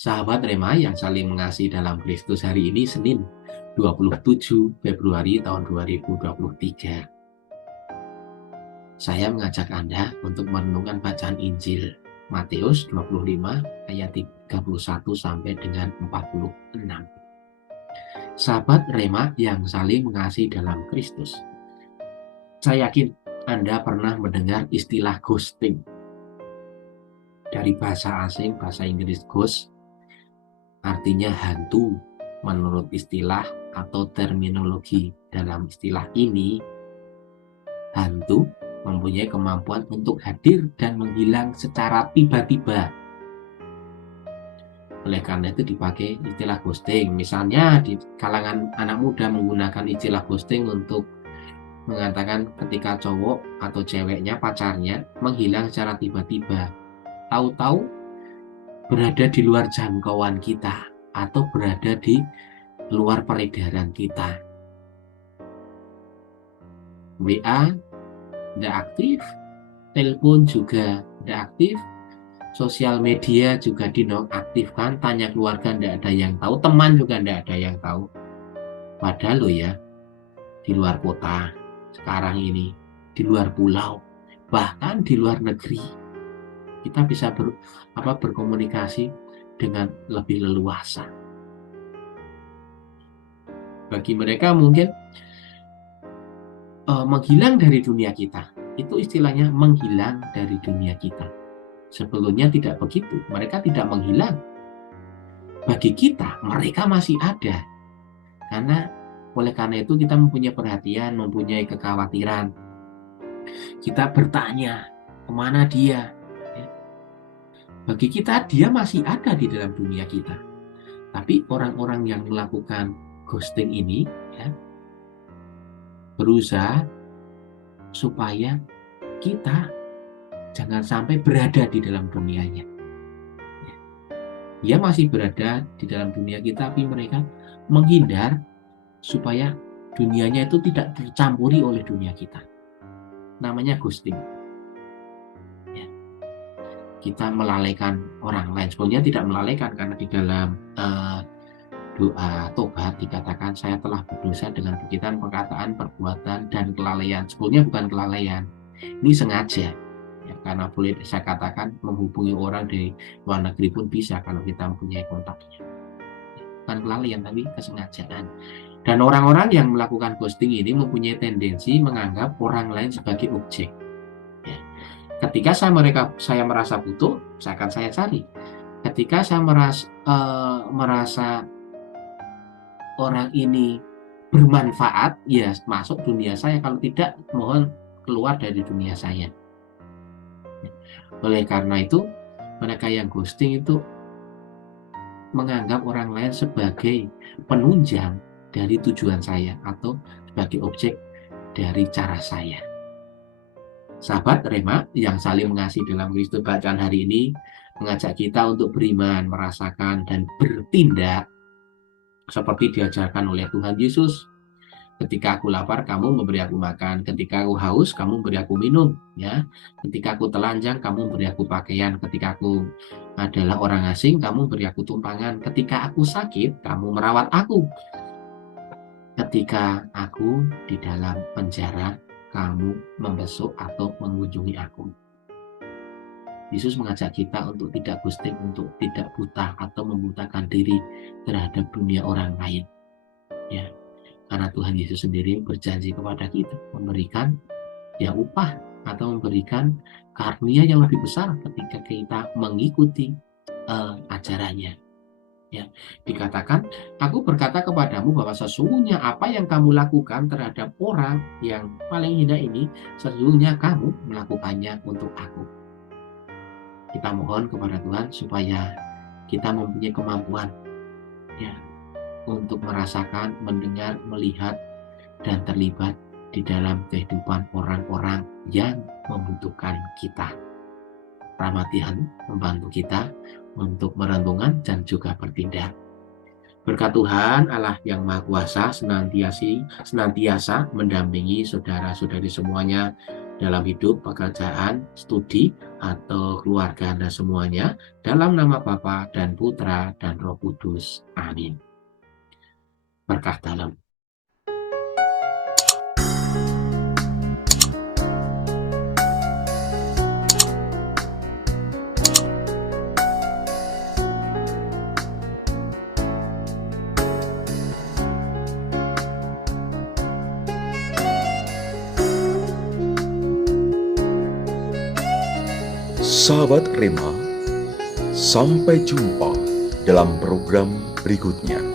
Sahabat Rema yang saling mengasihi dalam Kristus, hari ini Senin 27 Februari tahun 2023. Saya mengajak Anda untuk merenungkan bacaan Injil Matius 25 ayat 31 sampai dengan 46. Sahabat Rema yang saling mengasihi dalam Kristus, saya yakin Anda pernah mendengar istilah ghosting. Dari bahasa asing, bahasa Inggris ghost, artinya hantu. Menurut istilah atau terminologi dalam istilah ini, hantu mempunyai kemampuan untuk hadir dan menghilang secara tiba-tiba. Oleh karena itu dipakai istilah ghosting. Misalnya di kalangan anak muda menggunakan istilah ghosting untuk mengatakan ketika cowok atau ceweknya, pacarnya menghilang secara tiba-tiba, tahu-tahu berada di luar jangkauan kita atau berada di luar peredaran kita. WA tidak aktif, telepon juga tidak aktif, sosial media juga dinonaktifkan, tanya keluarga tidak ada yang tahu, teman juga tidak ada yang tahu. Padahal loh ya, di luar kota sekarang ini, di luar pulau, bahkan di luar negeri, kita bisa berkomunikasi dengan lebih leluasa. Bagi mereka mungkin menghilang dari dunia kita, itu istilahnya menghilang dari dunia kita. Sebelumnya tidak begitu, mereka tidak menghilang. Bagi kita, mereka masih ada. Oleh karena itu kita mempunyai perhatian, mempunyai kekhawatiran. Kita bertanya, kemana dia? Bagi kita, dia masih ada di dalam dunia kita. Tapi orang-orang yang melakukan ghosting ini berusaha supaya kita jangan sampai berada di dalam dunianya. Dia masih berada di dalam dunia kita, tapi mereka menghindar supaya dunianya itu tidak tercampuri oleh dunia kita. Namanya ghosting. Kita melalaikan orang lain. Sebenarnya tidak melalaikan, karena di dalam doa tobat dikatakan saya telah berdosa dengan pikiran, perkataan, perbuatan, dan kelalaian. Sebenarnya bukan kelalaian, ini sengaja ya, karena boleh saya katakan menghubungi orang dari luar negeri pun bisa kalau kita mempunyai kontaknya. Bukan kelalaian, tapi kesengajaan. Dan orang-orang yang melakukan ghosting ini mempunyai tendensi menganggap orang lain sebagai objek ya. Ketika saya merasa butuh, saya cari. Ketika saya merasa orang ini bermanfaat, ya masuk dunia saya. Kalau tidak, mohon keluar dari dunia saya. Oleh karena itu, mereka yang ghosting itu menganggap orang lain sebagai penunjang dari tujuan saya atau sebagai objek dari cara saya. Sahabat Rema yang saling mengasihi dalam Kristus, bacaan hari ini mengajak kita untuk beriman, merasakan, dan bertindak seperti diajarkan oleh Tuhan Yesus. Ketika aku lapar, kamu memberi aku makan. Ketika aku haus, kamu memberi aku minum. Ya, ketika aku telanjang, kamu memberi aku pakaian. Ketika aku adalah orang asing, kamu memberi aku tumpangan. Ketika aku sakit, kamu merawat aku. Ketika aku di dalam penjara, kamu membesuk atau mengunjungi aku. Yesus mengajak kita untuk tidak ghosting, untuk tidak buta atau membutakan diri terhadap dunia orang lain. Ya, karena Tuhan Yesus sendiri berjanji kepada kita memberikan upah atau memberikan karunia yang lebih besar ketika kita mengikuti ajarannya. Ya, dikatakan, aku berkata kepadamu bahwa sesungguhnya apa yang kamu lakukan terhadap orang yang paling hina ini, sesungguhnya kamu melakukannya untuk aku. Kita mohon kepada Tuhan supaya kita mempunyai kemampuan untuk merasakan, mendengar, melihat, dan terlibat di dalam kehidupan orang-orang yang membutuhkan kita. Rahmat Tuhan membantu kita untuk merenungkan dan juga bertindak. Berkat Tuhan Allah yang Maha Kuasa senantiasa mendampingi saudara-saudari semuanya dalam hidup, pekerjaan, studi, atau keluarga Anda semuanya, dalam nama Bapa dan Putra dan Roh Kudus. Amin. Berkah dalam. Sahabat Rema, sampai jumpa dalam program berikutnya.